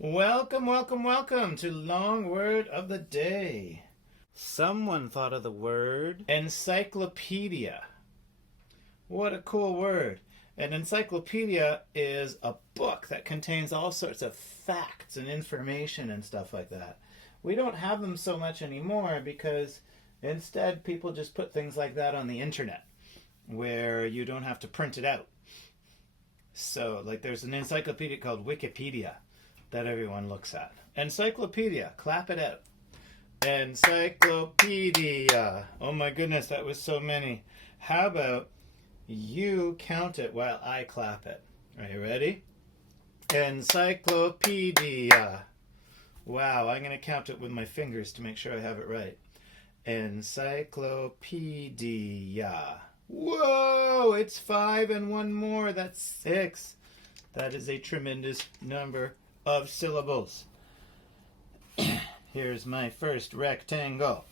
Welcome, welcome, welcome to Long Word of the Day. Someone thought of the word encyclopedia. What a cool word. An encyclopedia is a book that contains all sorts of facts and information and stuff like that. We don't have them so much anymore because instead people just put things like that on the internet where you don't have to print it out. So, like, there's an encyclopedia called Wikipedia that everyone looks at. Encyclopedia, clap it out. Encyclopedia. Oh my goodness, that was so many. How about you count it while I clap it? Are you ready? Encyclopedia. Wow, I'm going to count it with my fingers to make sure I have it right. Encyclopedia. Whoa, it's 5 and one more. That's 6. That is a tremendous number of syllables. Here's my first rectangle.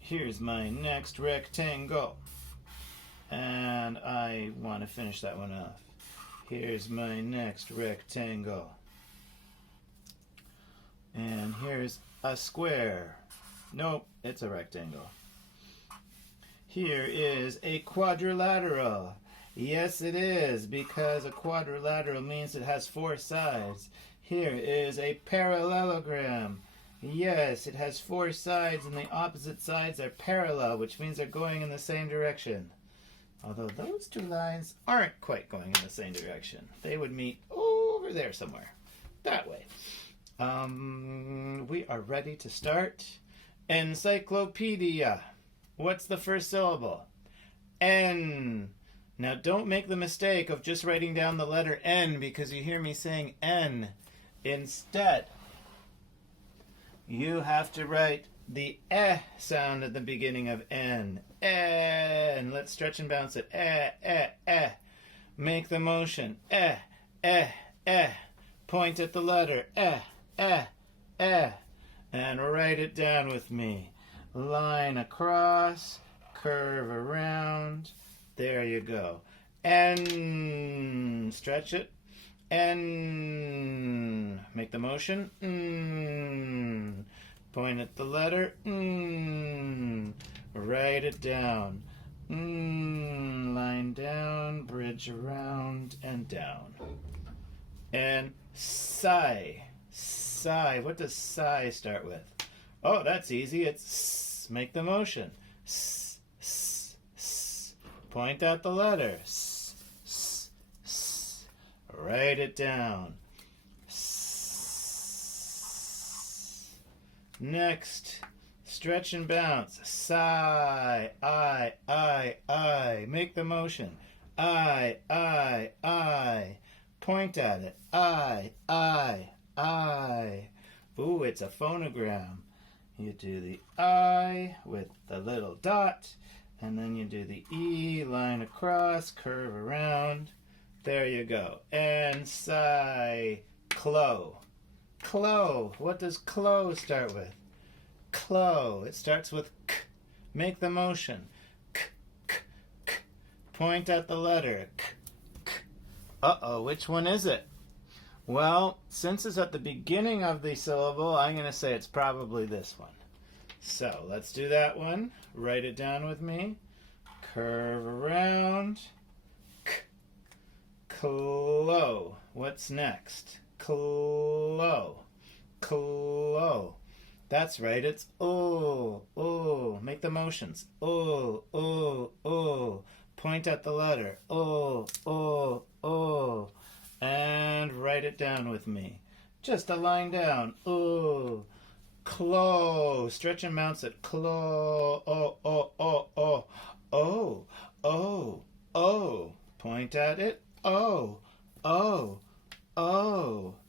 Here's my next rectangle. And I want to finish that one off. Here's my next rectangle. And here's a square. Nope, it's a rectangle. Here is a quadrilateral. Yes, it is, because a quadrilateral means it has 4 sides. Here is a parallelogram. Yes, it has 4 sides, and the opposite sides are parallel, which means they're going in the same direction. Although those 2 lines aren't quite going in the same direction. They would meet over there somewhere. That way. We are ready to start. Encyclopedia. What's the first syllable? N. Now, don't make the mistake of just writing down the letter N because you hear me saying N. Instead, you have to write the eh sound at the beginning of N. N. Let's stretch and bounce it. Make the motion. Point at the letter. And write it down with me. Line across, curve around. There you go. N. Stretch it. N. Make the motion. N. Point at the letter. N. Write it down. N. Line down, bridge around, and down. And sigh. Sigh. What does sigh start with? Oh, that's easy. It's S. Make the motion. S. Point at the letter. S, s, s. Write it down. S. Next, stretch and bounce. Sigh. I. Make the motion. I. Point at it. I. Ooh, it's a phonogram. You do the I with the little dot. And then you do the E, line across, curve around. There you go. Encyclo. Clo. What does clo start with? Clo. It starts with K. Make the motion. K. Point at the letter. K. Uh-oh, which one is it? Well, since it's at the beginning of the syllable, I'm going to say it's probably this one. So, let's do that one. Write it down with me. Curve around. K. Clo. What's next? Clo. Clo. That's right, it's O. Make the motions. O. Point at the letter. O. And write it down with me. Just a line down. O. Clo. Stretch and bounce it. Clo. O. Point at it. O.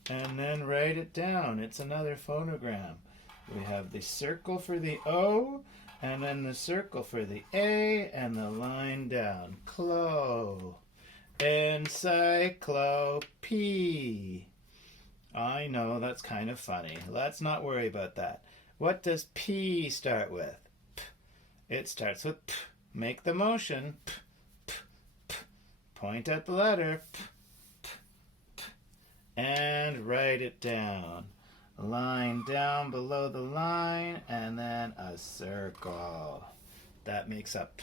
And then write it down. It's another phonogram. We have the circle for the O, and then the circle for the A, and the line down. Clo. Encyclopedia. I know, that's kind of funny. Let's not worry about that. What does P start with? P. It starts with P. Make the motion. P. Point at the letter. P. And and write it down. Line down below the line, and then a circle. That makes up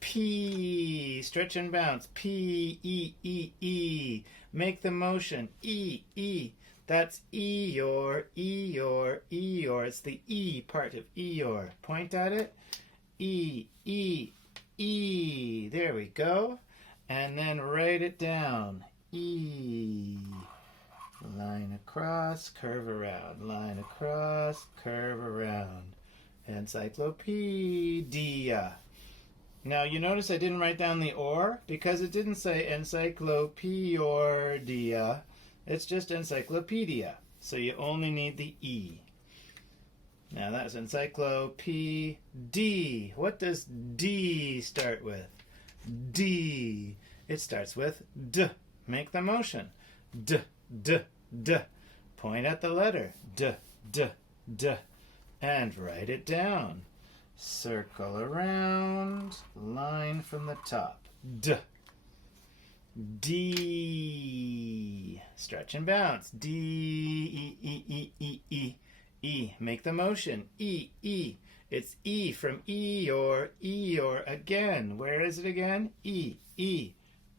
P. Stretch and bounce. P, E, E, E. Make the motion. E, E. That's Eeyore, Eeyore, Eeyore. It's the E part of Eeyore. Point at it. E, E, E. There we go. And then write it down. E. Line across, curve around. Line across, curve around. Encyclopedia. Now you notice I didn't write down the or because it didn't say encyclopedia. It's just encyclopedia. So you only need the E. Now that's encyclopedia. What does D start with? D. It starts with D. Make the motion. D, D, D. Point at the letter. D, D, D. And write it down. Circle around. Line from the top. D. D. Stretch and bounce. D, E, E, E, E, E. E. Make the motion. E, E. It's E from Eeyore, Eeyore again. Where is it again? E, E,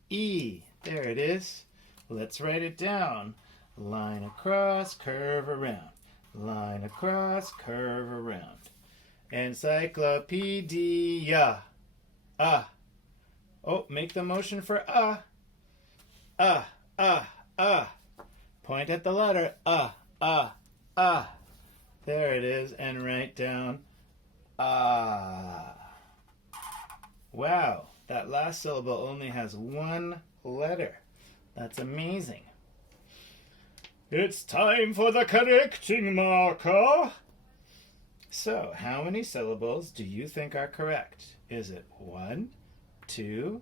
E. There it is. Let's write it down. Line across, curve around. Line across, curve around. Encyclopedia. Ah. Oh, make the motion for ah. Ah, ah, ah. Point at the letter ah, ah, ah. There it is, and write down ah. Wow, that last syllable only has one letter. That's amazing. It's time for the correcting marker. So, how many syllables do you think are correct? Is it 1, 2,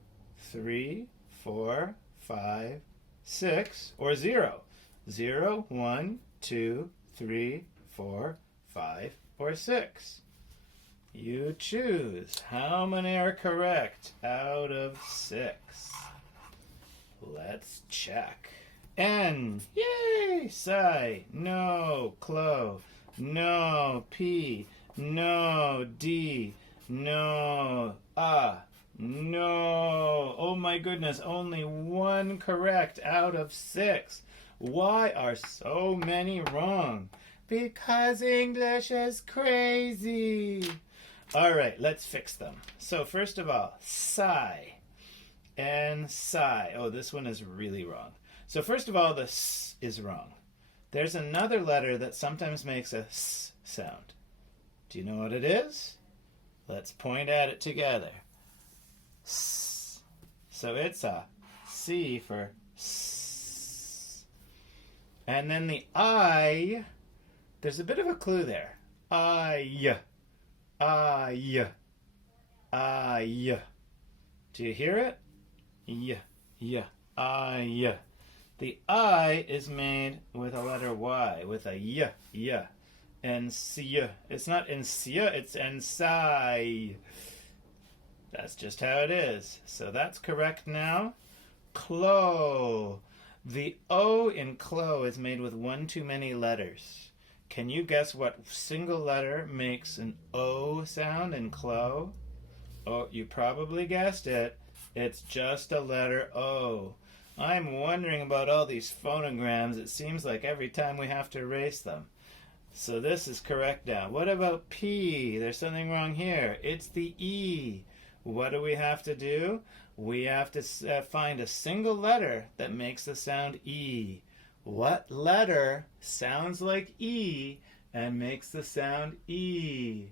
3, 4, 5, 6, or 0? 0, 1, 2, 3, 4, 5, or 6? You choose. How many are correct out of 6? Let's check. N. Yay! Sigh. No. Clo. No. P. No. D. No. No. Oh my goodness. Only one correct out of 6. Why are so many wrong? Because English is crazy. All right, let's fix them. So first of all, sigh and sigh. Oh, this one is really wrong. So first of all, the S is wrong. There's another letter that sometimes makes a S sound. Do you know what it is? Let's point at it together. S. So it's a C for S. And then the I, there's a bit of a clue there. I. I. I. Do you hear it? Y. Y. I. The I is made with a letter Y, with a Y. Y. And C. It's not in C, it's in Sai. That's just how it is. So that's correct now. Clo. The O in clo is made with one too many letters. Can you guess what single letter makes an O sound in clo? Oh, you probably guessed it. It's just a letter O. I'm wondering about all these phonograms. It seems like every time we have to erase them. So this is correct now. What about P? There's something wrong here. It's the E. What do we have to do? We have to find a single letter that makes the sound E. What letter sounds like E and makes the sound E?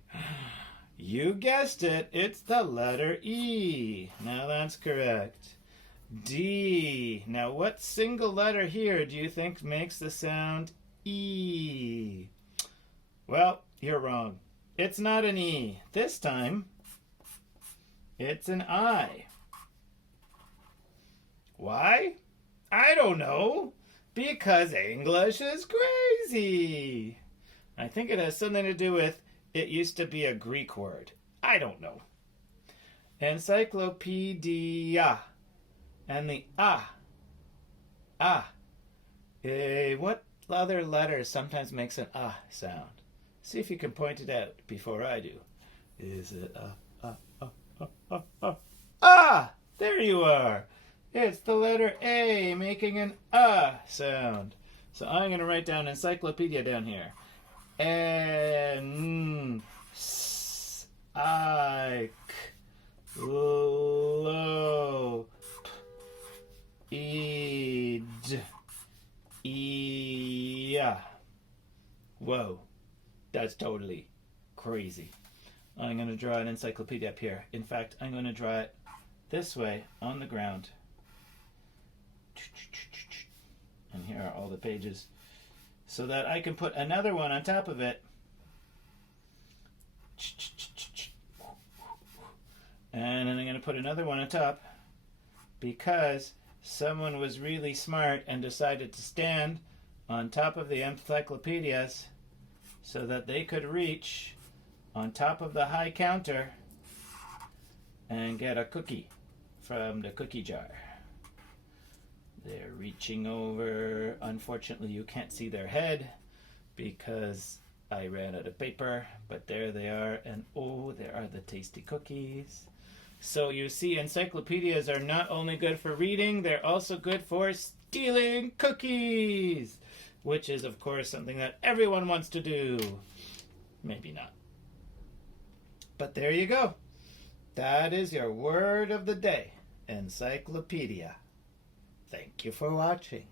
You guessed it. It's the letter E. Now that's correct. D. Now what single letter here do you think makes the sound E? Well, you're wrong. It's not an E. This time, it's an I. Why? I don't know. Because English is crazy. I think it has something to do with it used to be a Greek word. I don't know. Encyclopedia. And the What other letter sometimes makes an sound? See if you can point it out before I do. Is it ah? There you are. It's the letter A making an sound. So I'm going to write down encyclopedia down here. En I c lo ed ia. Whoa, that's totally crazy. I'm going to draw an encyclopedia up here. In fact, I'm going to draw it this way on the ground. And here are all the pages, so that I can put another one on top of it. And then I'm going to put another one on top because someone was really smart and decided to stand on top of the encyclopedias so that they could reach on top of the high counter and get a cookie from the cookie jar. They're reaching over. Unfortunately, you can't see their head because I ran out of paper, but there they are, and oh, there are the tasty cookies. So you see, encyclopedias are not only good for reading, they're also good for stealing cookies, which is, of course, something that everyone wants to do. Maybe not. But there you go. That is your word of the day, encyclopedia. Thank you for watching.